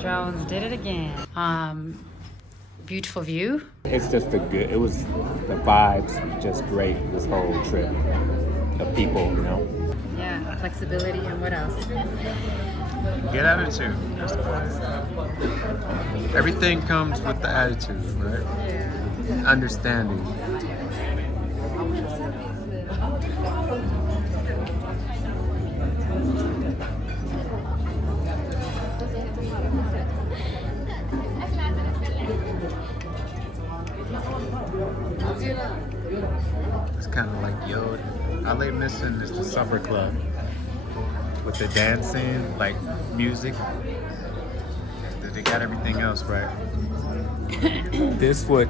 Drones did it again. Beautiful view. It's just it was the vibes, just great this whole trip. The people, you know. Yeah, flexibility and what else? Good attitude. Everything comes with the attitude, right? Yeah. Understanding. It's kind of like Yoda. All they missing is the supper club with the dancing, like music. They got everything else right. This would,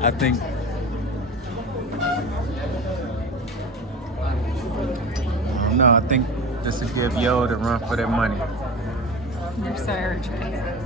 I think. I don't know. I think this would give Yoda a run for their money. You're so Eritrea.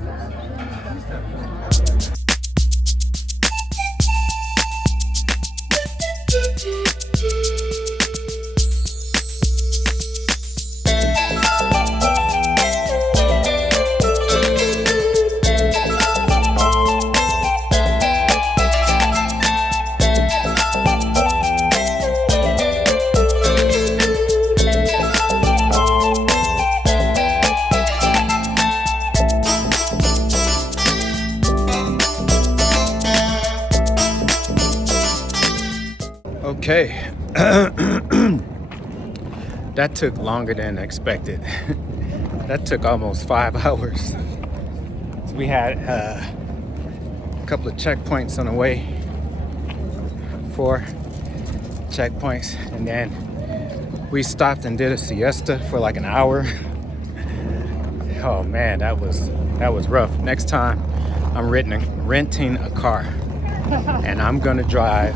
Okay. That took longer than expected. That took almost 5 hours. So we had a couple of checkpoints on the way. 4 checkpoints, and then we stopped and did a siesta for like an hour. Oh man, that was rough. Next time I'm renting a car and I'm gonna drive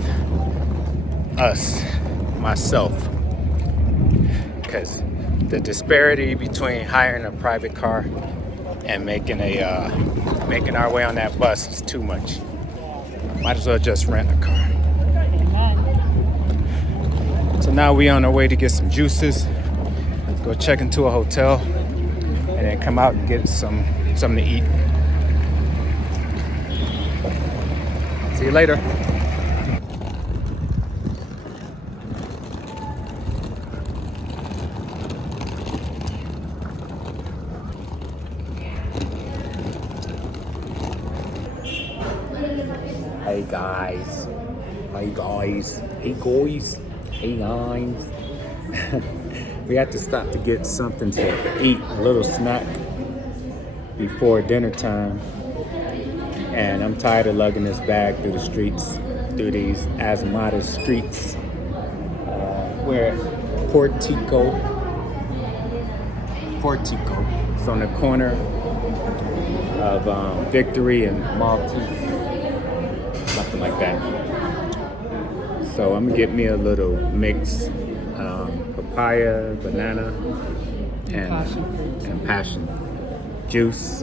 myself, because the disparity between hiring a private car and making our way on that bus is too much. Might as well just rent a car. So now we on our way to get some juices, go check into a hotel, and then come out and get something to eat. See you later. Hey guys. We had to stop to get something to eat, a little snack before dinner time. And I'm tired of lugging this bag through the streets, through these Asmara streets. We're at Portico. It's on the corner of Victory and Maltese. Something like that. So I'm gonna get me a little mix, papaya, banana, and passion juice,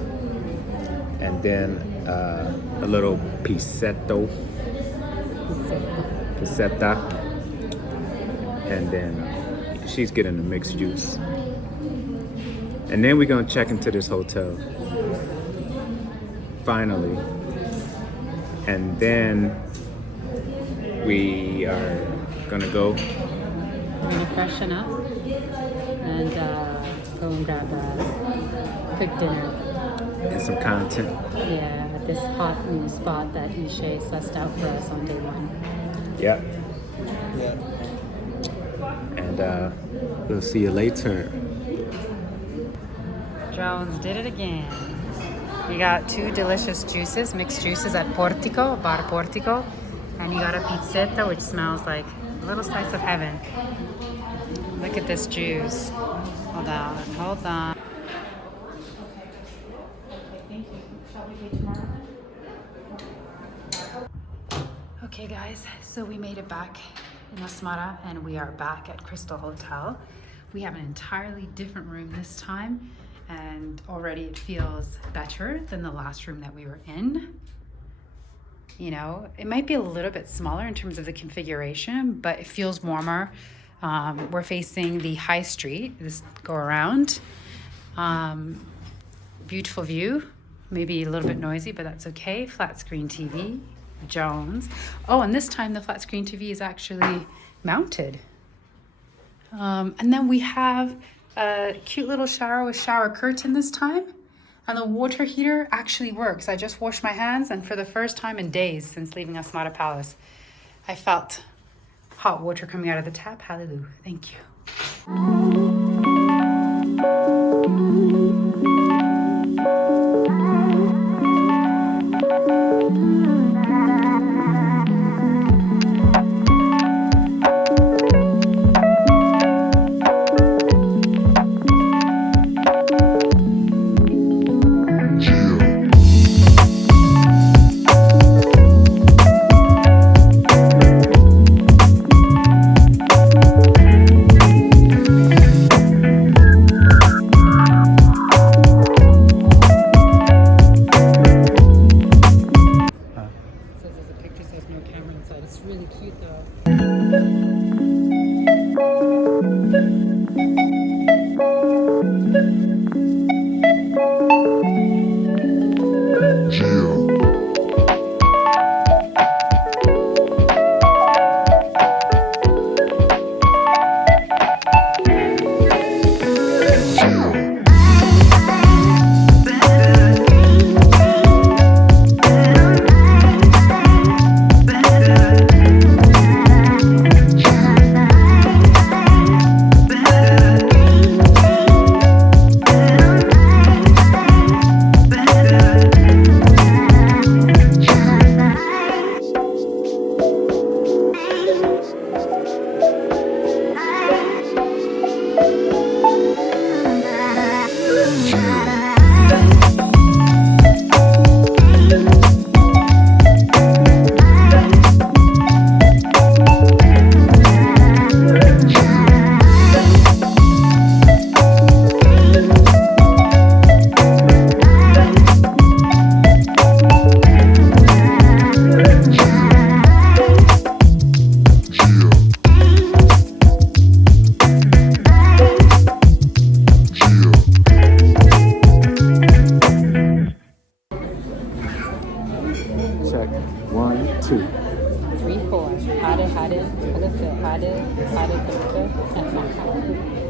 and then a little piseta, and then she's getting a mixed juice. And then we're gonna check into this hotel, finally. And then we are gonna go. We're gonna freshen up and go and grab a quick dinner. And some content. Yeah, at this hot new spot that Ishé sussed out for us on day 1. Yep. And we'll see you later. Drones did it again. We got 2 delicious juices, mixed juices at Bar Portico. And you got a pizzetta, which smells like a little slice of heaven. Look at this juice. Hold on. Okay guys, so we made it back in Asmara and we are back at Crystal Hotel. We have an entirely different room this time, and already it feels better than the last room that we were in. You know, it might be a little bit smaller in terms of the configuration, but it feels warmer. We're facing the high street, this go around. Beautiful view. Maybe a little bit noisy, but that's okay. Flat screen TV, Jones. Oh, and this time the flat screen TV is actually mounted. And then we have a cute little shower with shower curtain this time. And the water heater actually works. I just washed my hands, and for the first time in days since leaving Asmara Palace, I felt hot water coming out of the tap. Hallelujah. Thank you.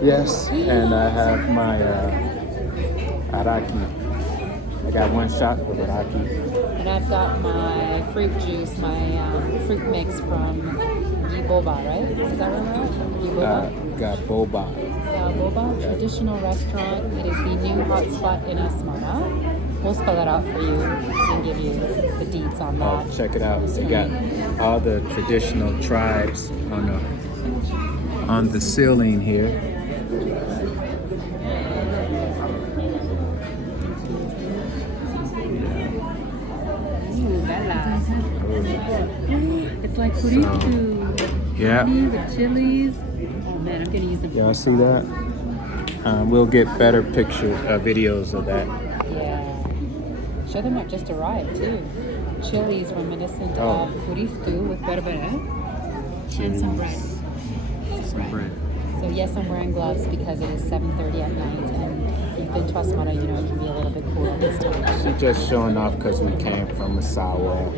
Yes, and I have my araki. I got one shot of araki. And I've got my fruit juice, my fruit mix from Boba, right? Is that right? Got boba. Boba, traditional restaurant. It is the new hotspot in Asmara. We'll spell it out for you and give you the deets on that. Oh, check it out. They got all the traditional tribes on the ceiling here. It's like kuriku. Yeah. With chilies. Oh man, I'm gonna use them. Y'all see that? We'll get better videos of that. Yeah. Show them what just arrived too. Chilies reminiscent of kuriftu with berbere. And some bread. Some bread. So yes, I'm wearing gloves because it is 7:30 at night, and if you've been to Asmara, you know it can be a little bit cooler this time. She's just showing off because we came from Massawa,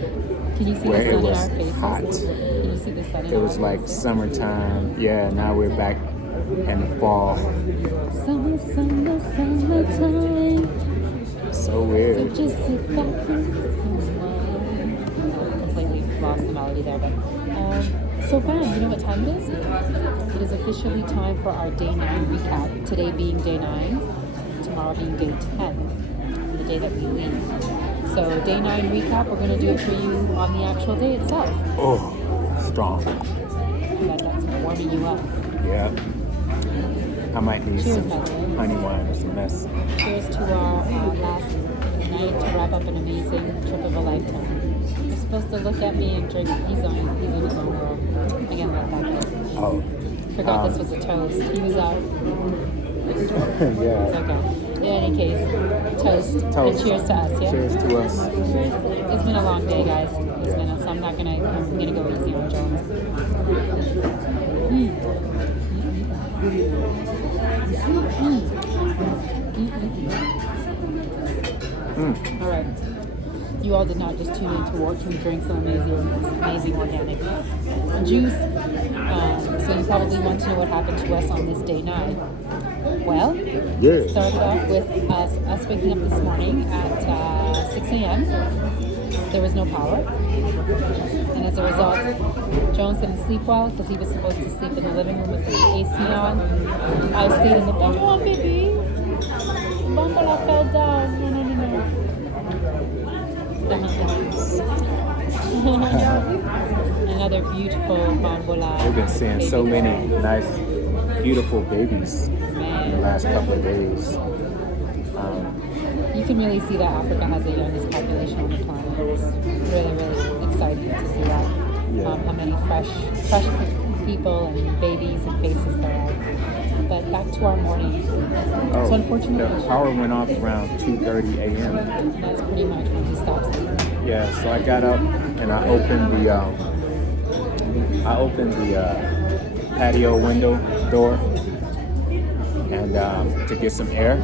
Can you see where the it sun was in our faces? hot. Can you see the sun in It our was like faces? summertime. Yeah, now we're back in the fall. Summer, summer, summertime. So weird. So just sit back and completely lost the melody there, but so fun. You know what time it is? It is officially time for our day 9 recap. Today being day 9, tomorrow being day 10, the day that we leave. So day 9 recap, we're going to do it for you on the actual day itself. Oh, strong. That's warming you up. Yeah. I might need Cheers, some by the way. honey wine or some mess. Cheers to our last night to wrap up an amazing trip of a lifetime. You're supposed to look at me and drink. He's in his own world. Again, like that. Oh. Forgot this was a toast. He was out. Yeah. It's okay. In any case, toast. And cheers to us, yeah? Cheers to us. Cheers. It's been a long day, guys. So I'm gonna go easy on Jones. All right. You all did not just tune in to watch me drink some amazing organic juice. So you probably want to know what happened to us on this day 9. Well, it started off with us waking up this morning at 6 a.m. There was no power. And as a result, Jones didn't sleep well because he was supposed to sleep in the living room with the AC on. I stayed in the bed. Oh, baby. Bambola fell down. No. Another beautiful bambola. We've been seeing so many nice, beautiful babies in the last couple of days. You can really see that Africa has the youngest population on the planet. It's really, really exciting to see that. How many fresh people and babies and faces there are. But back to our morning. So unfortunately, the power went off around 2:30 a.m. That's pretty much when he stops sleeping. Yeah, so I got up and I opened the patio window door and to get some air,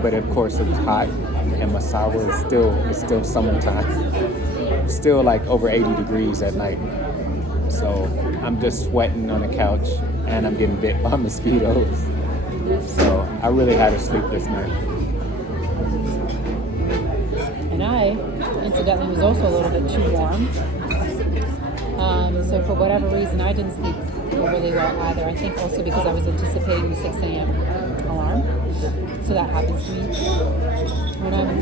but of course it was hot, and Massawa is still summertime, still like over 80 degrees at night. So I'm just sweating on the couch and I'm getting bit by mosquitoes. So I really had a sleepless night. And I, incidentally, was also a little bit too warm. So for whatever reason, I didn't sleep really well either. I think also because I was anticipating the 6 a.m. alarm. So that happens to me when I'm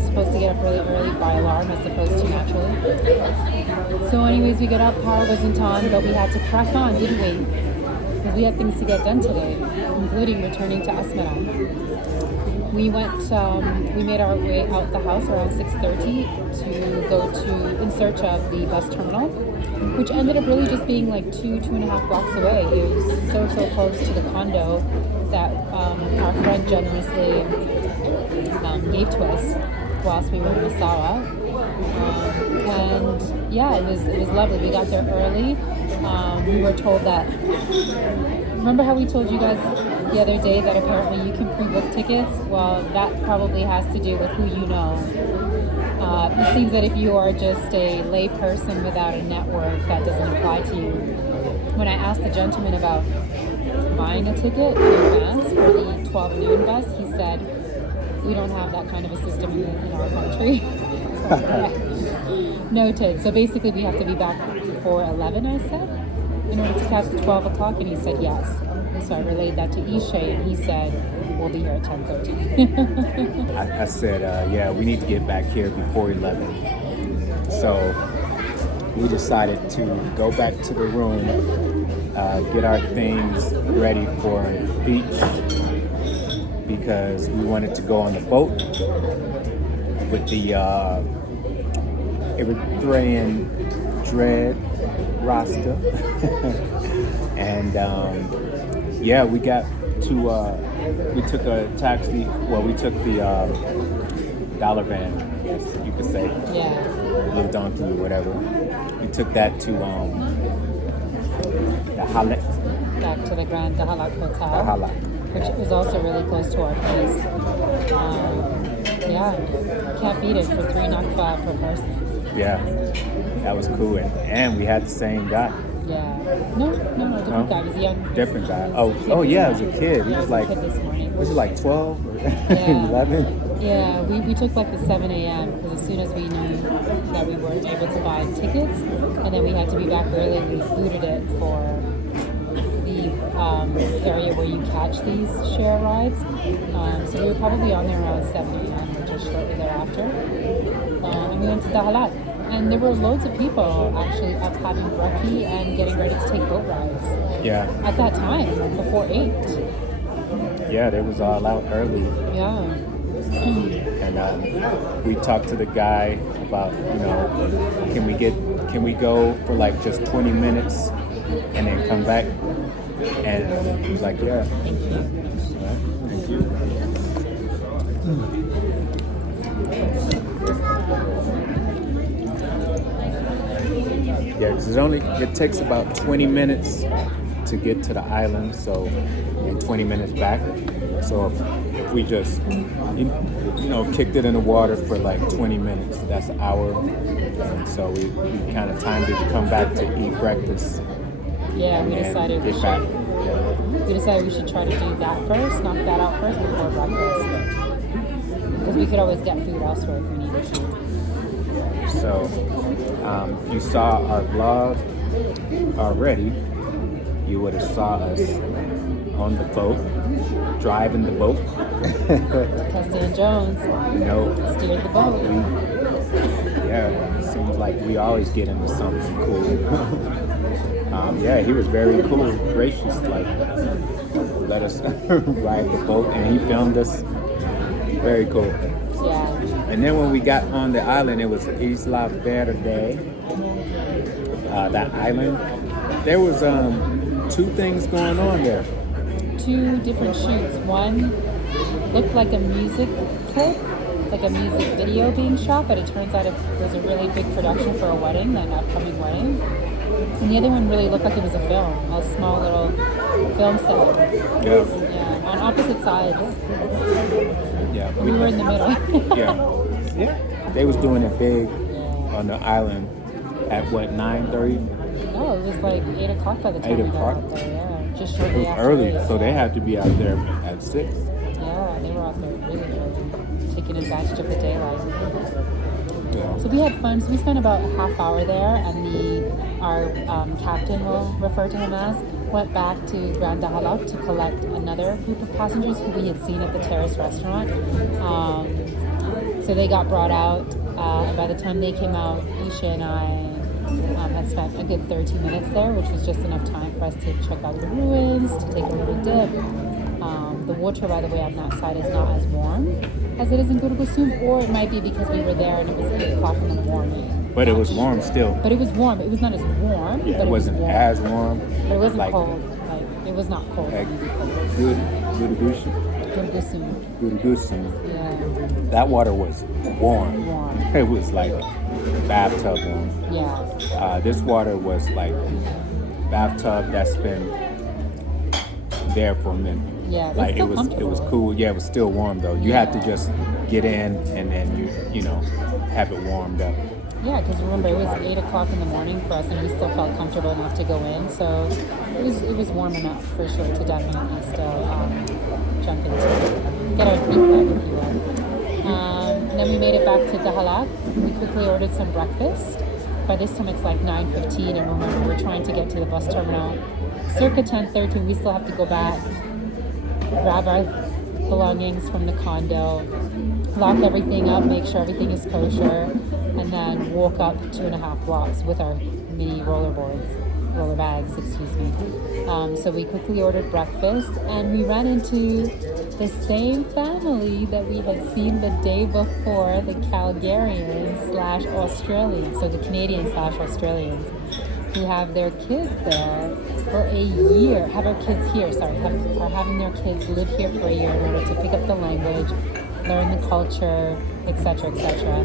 supposed to get up really early by alarm as opposed to naturally. So anyways, we got up, power wasn't on, but we had to crack on, didn't we? Because we had things to get done today, including returning to Asmara. We made our way out the house around 6:30 to go in search of the bus terminal, which ended up really just being like 2.5 blocks away. It was so close to the condo that our friend generously gave to us whilst we were in Massawa. And yeah, it was lovely. We got there early. We were told that, remember how we told you guys the other day that apparently you can pre-book tickets? Well, that probably has to do with who you know. It seems that if you are just a lay person without a network, that doesn't apply to you. When I asked the gentleman about buying a ticket in advance for the 12 noon bus, he said, we don't have that kind of a system in our country. Noted. So basically we have to be back before 11, I said, in order to catch the 12 o'clock, and he said yes. So I relayed that to Ishé, and he said, we'll be here at 10:30. I said, yeah, we need to get back here before 11. So we decided to go back to the room, get our things ready for the beach, because we wanted to go on the boat with the Eritrean dread Rasta. And yeah, we got to, we took a taxi, well, we took the dollar van, I guess you could say. Yeah. Little donkey or whatever. We took that to Dahlak. Back to the Grand Dahlak Hotel. Dahlak. Which was also really close to our place. Yeah, can't beat it for 3 nakfa per person. Yeah, that was cool. And we had the same guy. Yeah. No, different guy. He was a young. Different guy. Oh yeah, it was a kid. He was like, this morning. was it like 12 or Yeah. 11? Yeah, we took like the 7 a.m. because as soon as we knew that we weren't able to buy tickets, and then we had to be back early, we booted it for the area where you catch these share rides. So we were probably on there around 7 a.m. or just shortly thereafter. And we went to Dahlak. And there were loads of people actually up having brekkie and getting ready to take boat rides. Yeah. At that time, like before 8. Yeah, they was all out early. Yeah. And we talked to the guy about, can we go for like just 20 minutes and then come back? And he was like, yeah. Thank you. Right, thank you. Yeah, because it takes about 20 minutes to get to the island, so and 20 minutes back. So if we just, kicked it in the water for like 20 minutes. That's an hour. And so we kind of timed it to come back to eat breakfast. Yeah, we decided we should try to do that first, knock that out first before breakfast. Because we could always get food elsewhere if we needed to. So, if you saw our vlog already, you would have saw us on the boat, driving the boat. Keston and Jones steered the boat. It seems like we always get into something cool. He was very cool, gracious, like let us ride the boat, and he filmed us. Very cool. Yeah. And then when we got on the island, it was Isla Verde. That island, there was 2 things going on there. 2 different shoots. One looked like a music clip, like a music video being shot, but it turns out it was a really big production for a wedding, an upcoming wedding. And the other one really looked like it was a film, a small little film set. Yeah. Yeah, on opposite sides. Yeah. We were in the middle. Yeah. They was doing it big on the island at 9:30? No, it was like 8 o'clock by the time we got out there. Yeah, just shortly it was after. Early, 8. so they had to be out there at 6. Yeah, they were out there really early, taking advantage of the daylight. Yeah. So we had fun. So we spent about a half hour there, and our captain, we'll refer to him as, went back to Grand Dahlak to collect another group of passengers who we had seen at the terrace restaurant. So they got brought out, and by the time they came out, Ishé and I had spent a good 30 minutes there, which was just enough time for us to check out the ruins, to take a little dip. The water, by the way, on that side is not as warm as it is in Gurugusum, or it might be because we were there and it was 8 o'clock in the morning. But it was warm still. But it was warm. It was not as warm. Yeah, but it wasn't warm. as warm. But it wasn't like, cold. Like, it was not cold. Like Gurugusum. Gurugusum. Yeah. That water was warm. Warm. It was like bathtub warm. Yeah. This water was like bathtub that's been there for a minute. Yeah, like it was cool. Yeah, it was still warm though. You had to just get in and then you have it warmed up. Yeah, because remember it was 8 o'clock in the morning for us, and we still felt comfortable enough to go in. So it was warm enough for sure to definitely still jump into get our feet wet, if you will. And then we made it back to Dahlak. We quickly ordered some breakfast. By this time it's like 9:15, and remember we're trying to get to the bus terminal circa 10:30. We still have to go back, grab our belongings from the condo, lock everything up, make sure everything is kosher, and then walk up 2.5 blocks with our mini roller bags, excuse me. So we quickly ordered breakfast, and we ran into the same family that we had seen the day before, the Calgarians/Australians, so the Canadians/Australians, who have their kids there for a year, are having their kids live here for a year in order to pick up the language, learn the culture, etc., etc.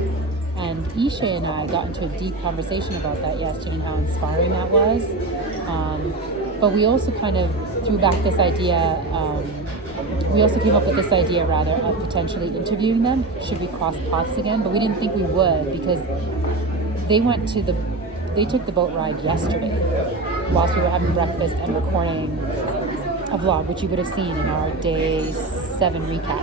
And Ishé and I got into a deep conversation about that yesterday and how inspiring that was. But we also kind of threw back this idea, we also came up with this idea rather of potentially interviewing them should we cross paths again, but we didn't think we would because they took the boat ride yesterday whilst we were having breakfast and recording a vlog, which you would have seen in our day 7 recap.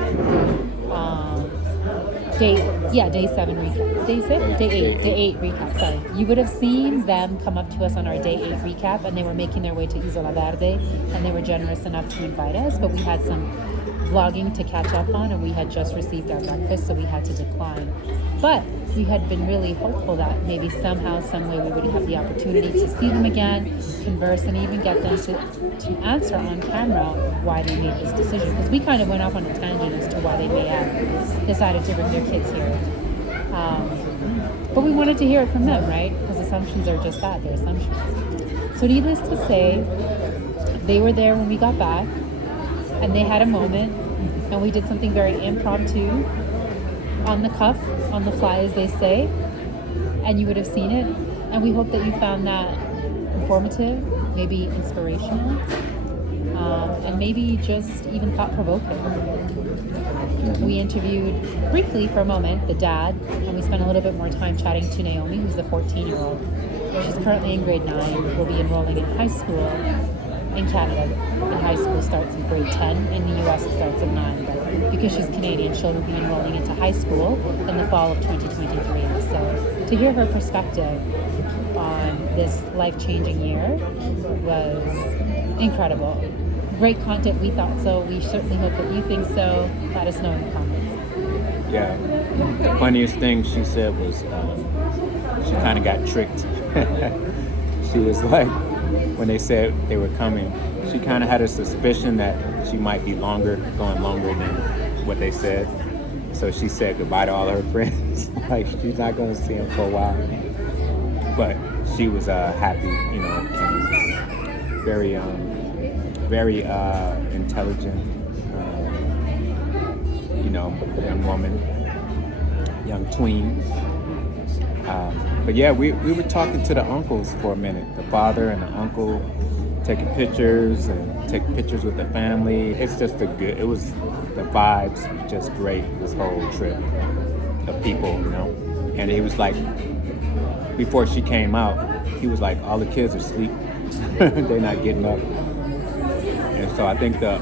Day 7 recap. Day 6? Day 8 recap, sorry. You would have seen them come up to us on our day 8 recap, and they were making their way to Isola Verde, and they were generous enough to invite us, but we had some vlogging to catch up on, and we had just received our breakfast, so we had to decline. But we had been really hopeful that maybe somehow, some way we would have the opportunity to see them again, converse, and even get them to answer on camera why they made this decision. Because we kind of went off on a tangent as to why they may have decided to bring their kids here. But we wanted to hear it from them, right? Because assumptions are just that, they're assumptions. So needless to say, they were there when we got back, and they had a moment, and we did something very impromptu, on the cuff, on the fly, as they say, and you would have seen it. And we hope that you found that informative, maybe inspirational. and maybe just even thought-provoking. We interviewed briefly for a moment the dad, and we spent a little bit more time chatting to Naomi, who's the 14-year-old. She's currently in grade 9, will be enrolling in high school in Canada. The high school starts in grade 10. In the US it starts at 9, but because she's Canadian, she'll be enrolling into high school in the fall of 2023. So to hear her perspective on this life-changing year was incredible. Great content, we thought so. We certainly hope that you think so. Let us know in the comments. Yeah, the funniest thing she said was she kind of got tricked. She was like, when they said they were coming, she kind of had a suspicion that she might be going longer than what they said. So she said goodbye to all her friends. Like, she's not going to see them for a while. But she was happy, you know, and very intelligent, you know, young woman, young tween. But yeah, we were talking to the uncles for a minute, the father and the uncle, taking pictures with the family. It's just the vibes were just great this whole trip, the people, you know. And he was like, before she came out, he was like, all the kids are asleep. They're not getting up. And so I think the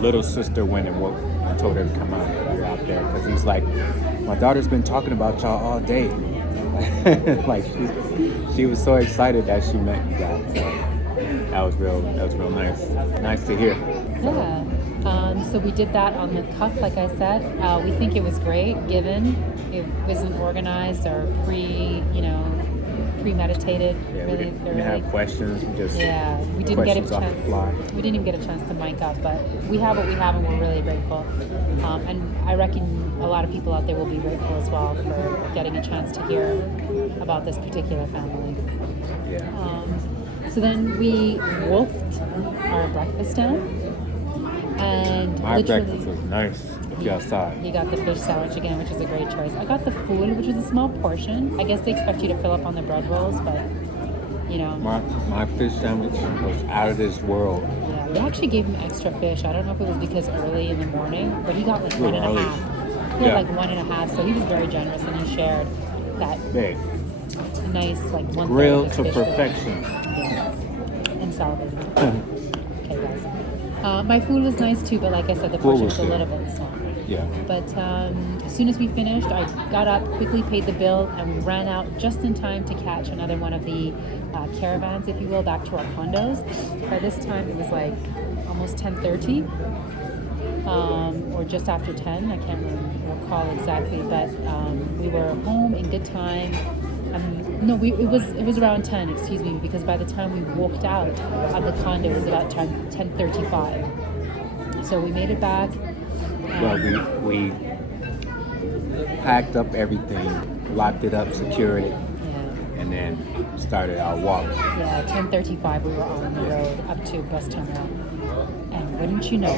little sister went and woke and told her to come out and you're out there, because he's like, my daughter's been talking about y'all all day. Like she was so excited that she met you guys. So that was real nice. Nice to hear. Yeah. So we did that on the cuff, like I said. We think it was great, given it wasn't organized or premeditated. Yeah, really, we didn't have questions. We just we didn't get a questions off the chance. fly. We didn't even get a chance to mic up, but we have what we have, and we're really grateful. And I reckon a lot of people out there will be grateful as well for getting a chance to hear about this particular family. Yeah. So then we wolfed our breakfast down, and My breakfast was nice. Outside. You got the fish sandwich again, which is a great choice. I got the food, which was a small portion. I guess they expect you to fill up on the bread rolls, but you know. My fish sandwich was out of this world. Yeah, they actually gave him extra fish. I don't know if it was because early in the morning, but he got like one and a half. He had like 1.5, so he was very generous, and he shared that nice like one grilled to fish perfection. Yeah, and salivating. Okay, guys. My food was nice too, but like I said, the portion was a little bit small. Yeah. But as soon as we finished, I got up, quickly paid the bill, and we ran out just in time to catch another one of the caravans, if you will, back to our condos. By this time, it was like almost 10:30, or just after 10. I can't recall exactly, but we were home in good time. It was around 10, excuse me, because by the time we walked out of the condo, it was about 10:35. So we made it back. Well, we packed up everything, locked it up, secured it, and then started our walk. Yeah, 10:35 we were on the road up to bus terminal. And wouldn't you know,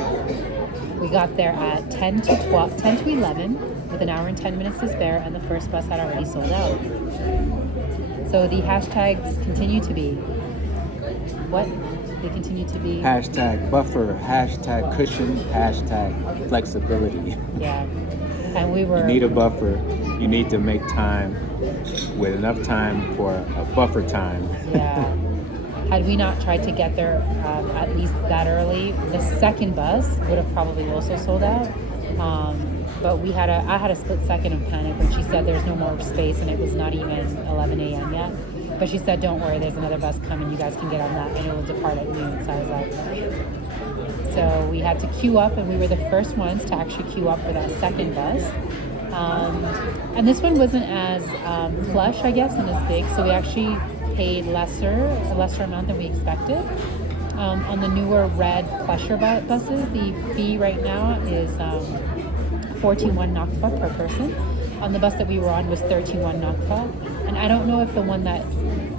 we got there at 10 to 11 with an hour and 10 minutes to spare, and the first bus had already sold out. So the hashtags continue to be what? They continue to be hashtag buffer, hashtag cushion, hashtag flexibility. Yeah. And we were... You need a buffer. You need to make time with enough time for a buffer time. Yeah. Had we not tried to get there at least that early, the second bus would have probably also sold out. But I had a split second of panic when she said there's no more space, and it was not even 11 a.m. yet. But she said, don't worry, there's another bus coming. You guys can get on that, and it will depart at noon. So I was like, so we had to queue up, and we were the first ones to actually queue up for that second bus. And this one wasn't as plush, I guess, and as big. So we actually paid a lesser amount than we expected. On the newer red plusher buses, the fee right now is 41 nakfa per person. On the bus that we were on was 31 nakfa. And I don't know if the one that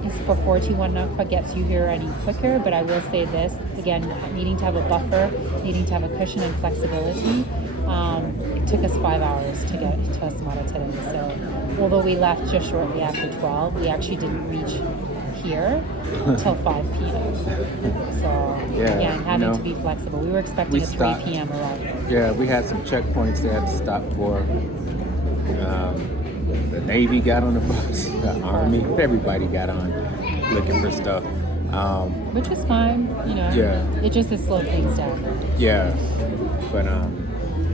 is for 41 nakfa gets you here any quicker, but I will say this, again, needing to have a buffer, needing to have a cushion and flexibility, it took us 5 hours to get to Asmara today. So although we left just shortly after 12, we actually didn't reach here till 5 p.m. So again, having to be flexible. We were expecting a 3 p.m. arrival. Yeah, we had some checkpoints they had to stop for. The Navy got on the bus, the Army, everybody got on looking for stuff. Which was fine, you know. Yeah. It just has slowed things down. Yeah, but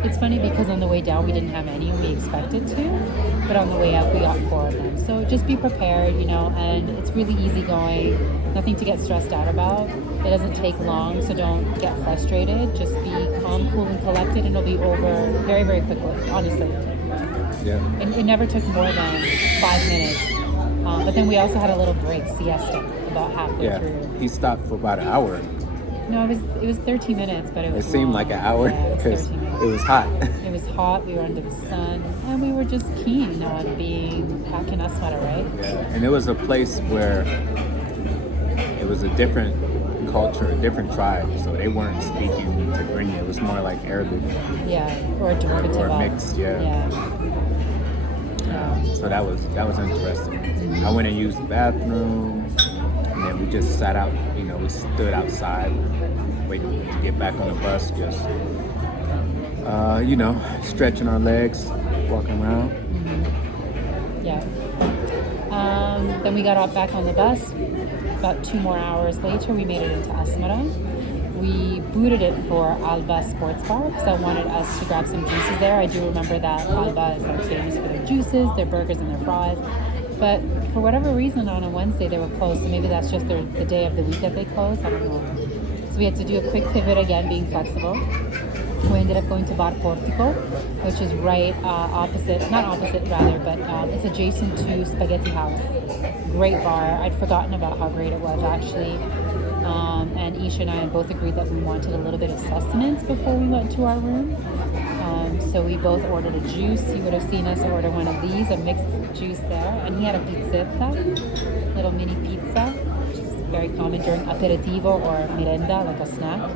it's funny because on the way down we didn't have any, we expected to, but on the way up we got 4 of them. So just be prepared, you know, and it's really easygoing, nothing to get stressed out about. It doesn't take long, so don't get frustrated. Just be calm, cool, and collected, and it'll be over very, very quickly, honestly. yeah. And it never took more than 5 minutes. But then we also had a little break, siesta, about halfway through. He stopped for about an hour. No, it was 13 minutes, but it was seemed long. like an hour because it it was hot. It was hot, we were under the sun, and we were just keen on being back in Asmara, right? Yeah, and it was a place where it was a different culture, a different tribe, so they weren't speaking Tigrinya. It was more like Arabic. Yeah, or a derivative or of. mixed, yeah. So that was interesting. I went and used the bathroom, and then we just sat out. You know, we stood outside, waiting to get back on the bus. Just, you know, stretching our legs, walking around. Yeah. Then we got back on the bus. About 2 more hours later, we made it into Asmara. We booted it for Alba Sports Bar because I wanted us to grab some juices there. I do remember that Alba is like famous for their juices, their burgers, and their fries. But for whatever reason, on a Wednesday they were closed. So maybe that's just the day of the week that they closed. I don't know. So we had to do a quick pivot again, being flexible. We ended up going to Bar Portico, which is right it's adjacent to Spaghetti House. Great bar. I'd forgotten about how great it was actually. And Ishé and I both agreed that we wanted a little bit of sustenance before we went to our room. So we both ordered a juice. You would have seen us order one of these, a mixed juice there. And he had a pizzetta, little mini pizza, which is very common during aperitivo or merenda, like a snack,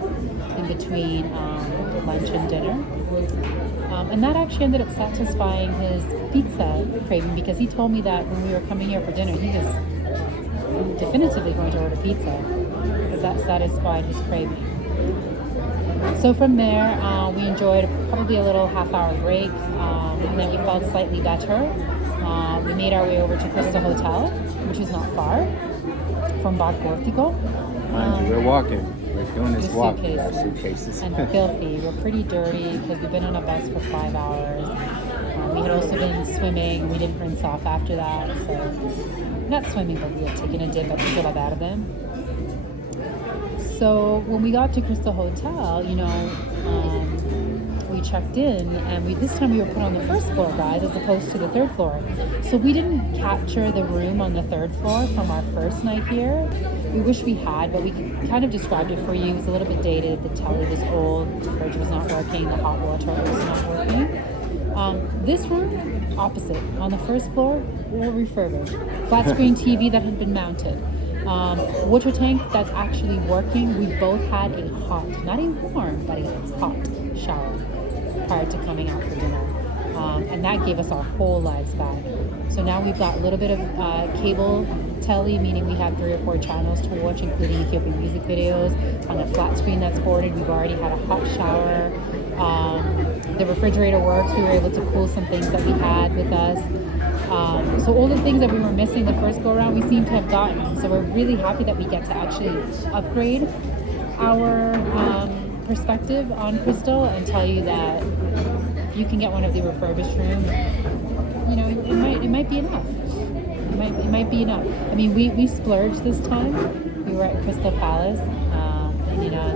in between lunch and dinner. And that actually ended up satisfying his pizza craving because he told me that when we were coming here for dinner, he was definitively going to order pizza because that satisfied his craving. So from there, we enjoyed probably a little half-hour break, and then we felt slightly better. We made our way over to Crystal Hotel, which is not far from Bar Portico. Mind you, we're walking. We're doing this walk with our suitcases. And filthy. We're pretty dirty because we've been on a bus for 5 hours. We had also been swimming. We didn't rinse off after that. So, not swimming, but we had taken a dip at the Sola Verde. So when we got to Crystal Hotel, you know, we checked in, and this time we were put on the first floor, guys, as opposed to the third floor. So we didn't capture the room on the third floor from our first night here. We wish we had, but we kind of described it for you. It was a little bit dated. The telly was old. The fridge was not working. The hot water was not working. This room, opposite. On the first floor, all refurbished. Flat screen TV that had been mounted. Water tank that's actually working. We both had a hot, not a warm, but a hot shower prior to coming out for dinner. And that gave us our whole lives back. So now we've got a little bit of cable telly, meaning we have 3 or 4 channels to watch, including Ethiopian music videos. On a flat screen that's boarded, we've already had a hot shower. The refrigerator works. We were able to cool some things that we had with us. So all the things that we were missing the first go around, we seem to have gotten. So we're really happy that we get to actually upgrade our perspective on Crystal and tell you that if you can get one of the refurbished rooms, you know, it might be enough. It might be enough. I mean, we splurged this time. We were at Crystal Palace, you know.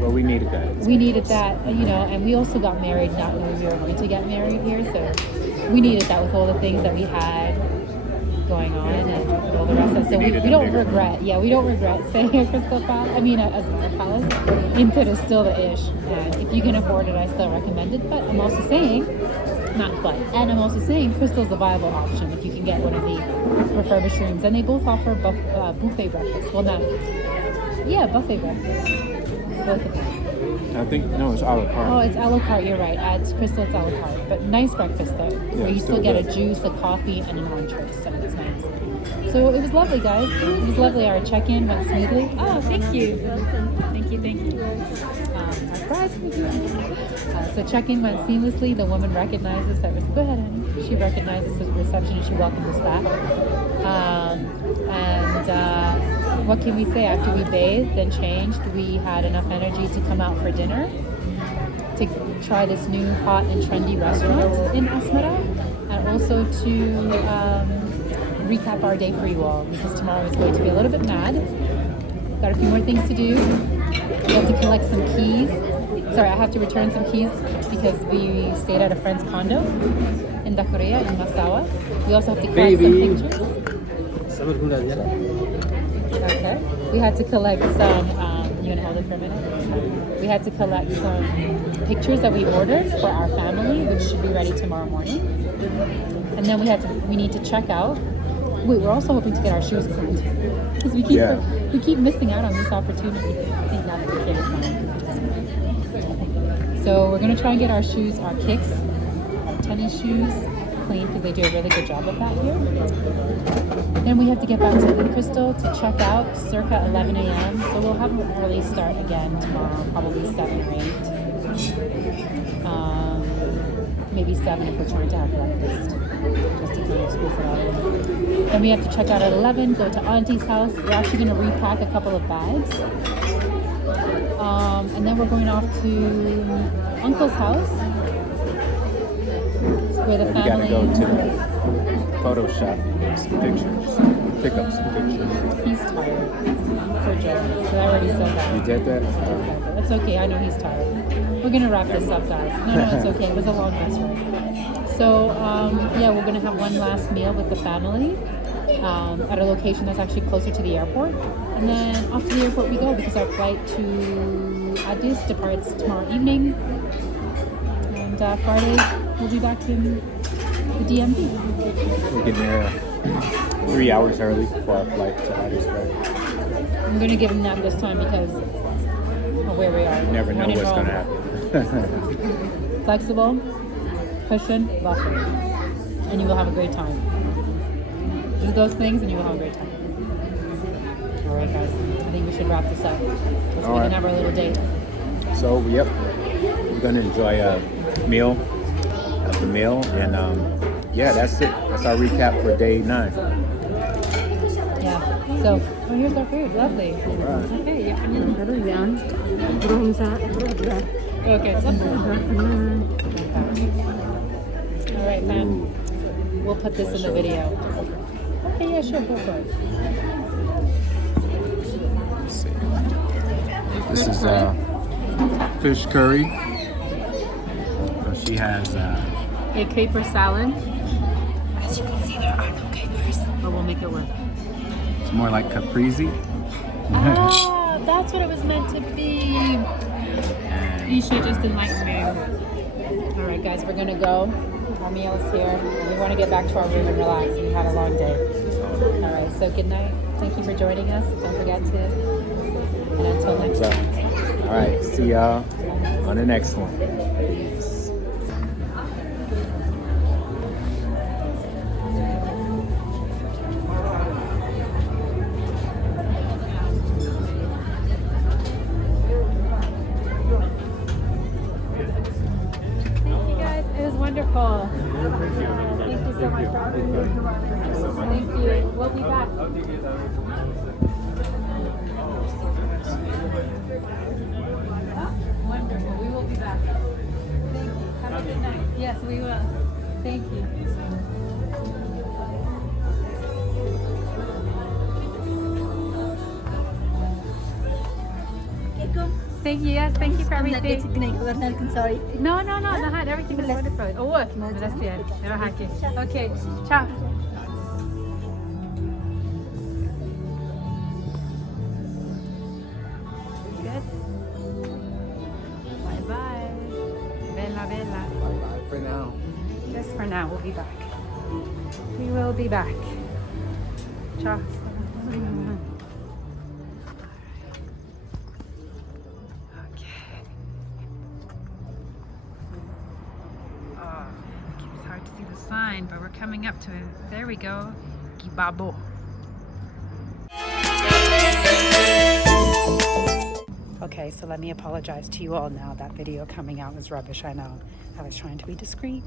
Well, we needed that. We needed that, you know, and we also got married not knowing we were going to get married here, so we needed that with all the things that we had going on and all the rest of it. So we don't regret. Yeah, we don't regret staying at Crystal Palace. I mean, at Asmara Palace. Inter is still the ish, and if you can afford it, I still recommend it. But I'm also saying, and I'm also saying Crystal's a viable option if you can get one of the refurbished rooms, and they both offer buffet breakfast. Well, not, yeah, buffet breakfast. Both of them. I think, no, it's a la carte. Oh, it's a la carte, you're right. At Crystal, it's a la carte. But nice breakfast, though. Where you still get a juice, a coffee, and an entree. So it's nice. So it was lovely, guys. It was lovely. Our check-in went smoothly. Oh, thank you. Thank you. Our prize. So check-in went seamlessly. The woman recognized us. Go ahead, honey. She recognized us as reception and she welcomed us back. What can we say? After we bathed and changed, we had enough energy to come out for dinner, to try this new hot and trendy restaurant in Asmara, and also to recap our day for you all, because tomorrow is going to be a little bit mad. Got a few more things to do. We have to collect some keys. Sorry, I have to return some keys because we stayed at a friend's condo in Dahlak in Massawa. We also have to collect some pictures. Okay. We had to collect some, you want to hold it for a minute? We had to collect some pictures that we ordered for our family, which should be ready tomorrow morning. And then we need to check out. Wait, we're also hoping to get our shoes cleaned. Because we keep missing out on this opportunity. I think now that the kid is fine. So we're going to try and get our shoes, our kicks, our tennis shoes clean, because they do a really good job of that here. Then we have to get back to the Crystal to check out circa 11 a.m. So we'll have an early start again tomorrow, probably 7 or 8. Maybe 7 if we're trying to have breakfast, just to kind of squeeze it out. Then we have to check out at 11, go to Auntie's house. We're actually going to repack a couple of bags. And then we're going off to Uncle's house, where the family... We gotta go to Photoshop, some pictures, pick up some pictures. He's tired. Poor Joe. I already said that. You did that? It's okay. I know he's tired. We're going to wrap this up, guys. No, it's okay. It was a long bus ride. So, we're going to have one last meal with the family at a location that's actually closer to the airport. And then off to the airport we go, because our flight to Addis departs tomorrow evening. And Friday, we'll be back in the DMV. We're getting there 3 hours early for our flight to Addis. I'm going to give him that this time because of where we are. You never know what's going to happen. Flexible, cushion, buffer. And you will have a great time. Do those things and you will have a great time. All right, guys. I think we should wrap this up. Because we can have our little date. So, we're going to enjoy a meal. The meal, and that's it. That's our recap for day 9. Yeah. So, here's our food. Lovely. Okay. Okay. All right, fam. We'll put this in the video. Okay, yeah, sure, go for it. Let's see. This is fish curry. So she has a caper salad. As you can see, there are no capers, but we'll make it work. It's more like caprese. Ah, that's what it was meant to be. Ishé just enlightened me. All right, guys, we're gonna go. Our meal is here. We want to get back to our room and relax. We've had a long day. All right, so good night. Thank you for joining us. Don't forget to. And until next time. All right, see y'all on the next one. Wonderful. Thank you so much for having me. Thank you. We'll be back. Wonderful. We will be back. Thank you. Have a good night. Yes, we will. Thank you. Thank you. Yes, thank you for everything. Sorry. No. Everything is wonderful. Oh, gracias. Okay. Ciao. Good. Bye. Bella. Bye for now. Just for now, we'll be back. We will be back. Ciao. to see the sign, but we're coming up to it. There we go. Gibabo. Okay, so let me apologize to you all now. That video coming out was rubbish, I know. I was trying to be discreet.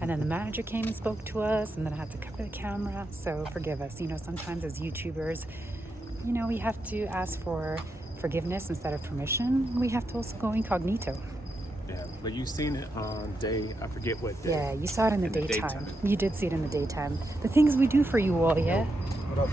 And then the manager came and spoke to us, and then I had to cover the camera, so forgive us. You know, sometimes as YouTubers, you know, we have to ask for forgiveness instead of permission. We have to also go incognito. Yeah, but you seen it on day, I forget what day. Yeah, you saw it in the daytime. You did see it in the daytime. The things we do for you all, yeah? What up?